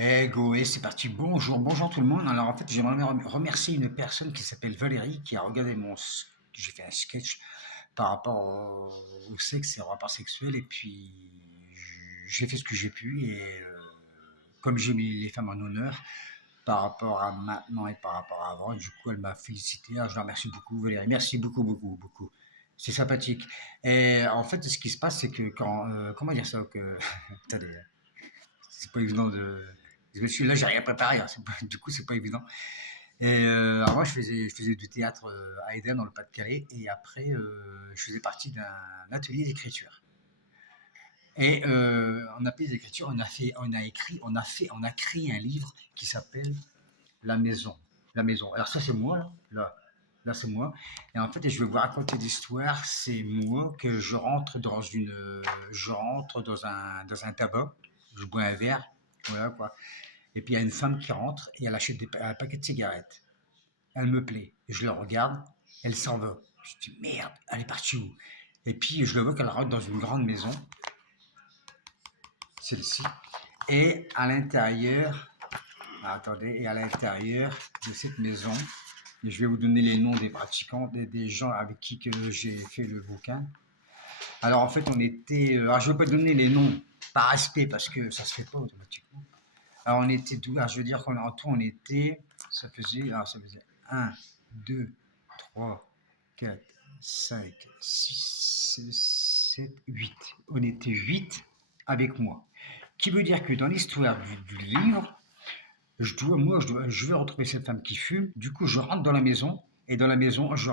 Eh go, et c'est parti. Bonjour, bonjour tout le monde. Alors en fait, j'aimerais remercier une personne qui s'appelle Valérie qui a regardé j'ai fait un sketch par rapport au sexe et au rapport sexuel et puis j'ai fait ce que j'ai pu et comme j'ai mis les femmes en honneur par rapport à maintenant et par rapport à avant, du coup elle m'a félicité. Alors, je la remercie beaucoup Valérie. Merci beaucoup, beaucoup, beaucoup. C'est sympathique. Et en fait, ce qui se passe, c'est que comment dire ça que attendez, c'est pas évident de. Là, j'ai rien préparé, hein, du coup, c'est pas évident. Et alors moi, je faisais du théâtre à Eden, dans le Pas-de-Calais, et après, je faisais partie d'un atelier d'écriture. Et en atelier d'écriture, on a créé un livre qui s'appelle La Maison. La Maison. Alors ça, c'est moi, là c'est moi. Et en fait, je vais vous raconter l'histoire. C'est moi que je rentre dans un tabac, je bois un verre, voilà quoi. Et puis il y a une femme qui rentre et elle achète un paquet de cigarettes. Elle me plaît. Je la regarde, elle s'en va. Je dis merde, elle est partie où? Et puis je le vois qu'elle rentre dans une grande maison, celle-ci. Et à l'intérieur, attendez, et à l'intérieur de cette maison, et je vais vous donner les noms des pratiquants, des gens avec qui que j'ai fait le bouquin. Alors en fait, on était. Alors je ne vais pas donner les noms par respect parce que ça ne se fait pas automatiquement. Alors on était 12, alors je veux dire qu'en tout on était, ça faisait 1, 2, 3, 4, 5, 6, 7, 8. On était 8 avec moi. Qui veut dire que dans l'histoire du livre, je vais retrouver cette femme qui fume. Du coup, je rentre dans la maison et dans la maison, je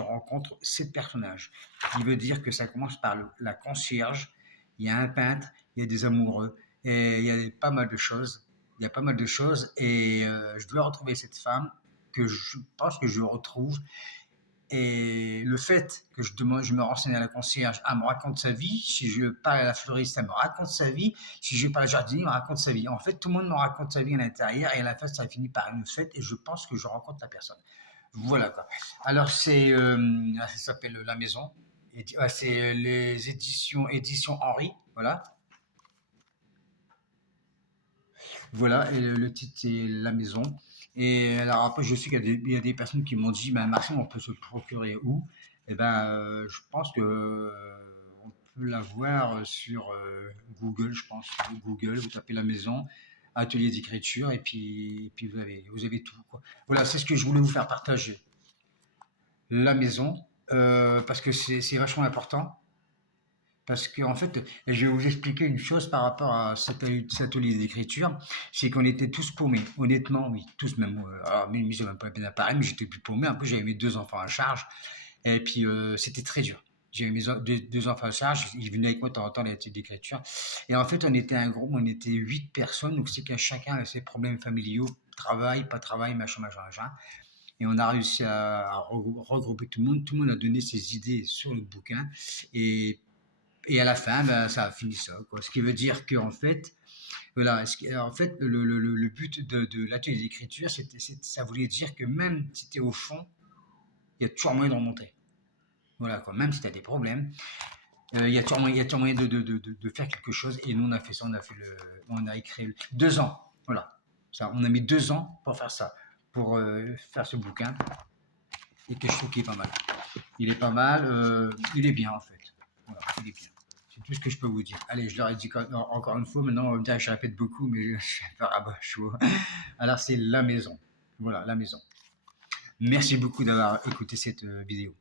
rencontre 7 personnages. Il veut dire que ça commence par la concierge, il y a un peintre, il y a des amoureux, et il y a pas mal de choses. Il y a pas mal de choses et je dois retrouver cette femme que je pense que je retrouve. Et le fait que je me renseigne à la concierge, elle me raconte sa vie. Si je parle à la fleuriste, elle me raconte sa vie. Si je parle à la jardinier, elle me raconte sa vie. En fait, tout le monde me raconte sa vie à l'intérieur et à la fin, ça finit par une fête et je pense que je rencontre la personne. Voilà quoi. Alors, ça s'appelle La Maison. C'est les éditions Henri. Voilà. Voilà, et le titre c'est La Maison. Et alors après, je sais qu'il y a des personnes qui m'ont dit, ben, Marcel, on peut se le procurer où? Eh ben, je pense que on peut l'avoir sur Google, je pense. Google, vous tapez La Maison, atelier d'écriture, et puis vous avez tout, quoi. Voilà, c'est ce que je voulais vous faire partager. La Maison, parce que c'est vachement important. Parce qu'en fait, je vais vous expliquer une chose par rapport à cet atelier d'écriture, c'est qu'on était tous paumés, honnêtement, oui, tous même. Alors, mais j'avais même pas bien appareil, mais j'étais plus paumé. En plus, j'avais mes 2 enfants à charge, et puis c'était très dur. J'avais mes deux enfants à charge, ils venaient avec moi de temps en temps à l'atelier d'écriture. Et en fait, on était un groupe, on était 8 personnes, donc c'est qu'à chacun avait ses problèmes familiaux, travail, pas travail, machin, machin, machin. Et on a réussi à regrouper tout le monde a donné ses idées sur le bouquin, et et à la fin, ben, ça a fini ça, quoi. Ce qui veut dire qu'en fait, voilà, en fait, le but de l'atelier d'écriture, ça voulait dire que même si tu es au fond, il y a toujours moyen de remonter. Voilà, quoi. Même si tu as des problèmes, il y a toujours moyen de faire quelque chose. Et nous, on a fait ça, on a écrit 2 ans. Voilà, ça, on a mis 2 ans pour faire ça, pour faire ce bouquin, et que je trouve qu'il est pas mal. Il est pas mal, il est bien en fait. Voilà, il est bien. C'est tout ce que je peux vous dire. Allez, je leur ai dit encore une fois, maintenant on va me dire que je répète beaucoup, mais je suis un peu rabat chaud. Alors c'est La Maison. Voilà, La Maison. Merci beaucoup d'avoir écouté cette vidéo.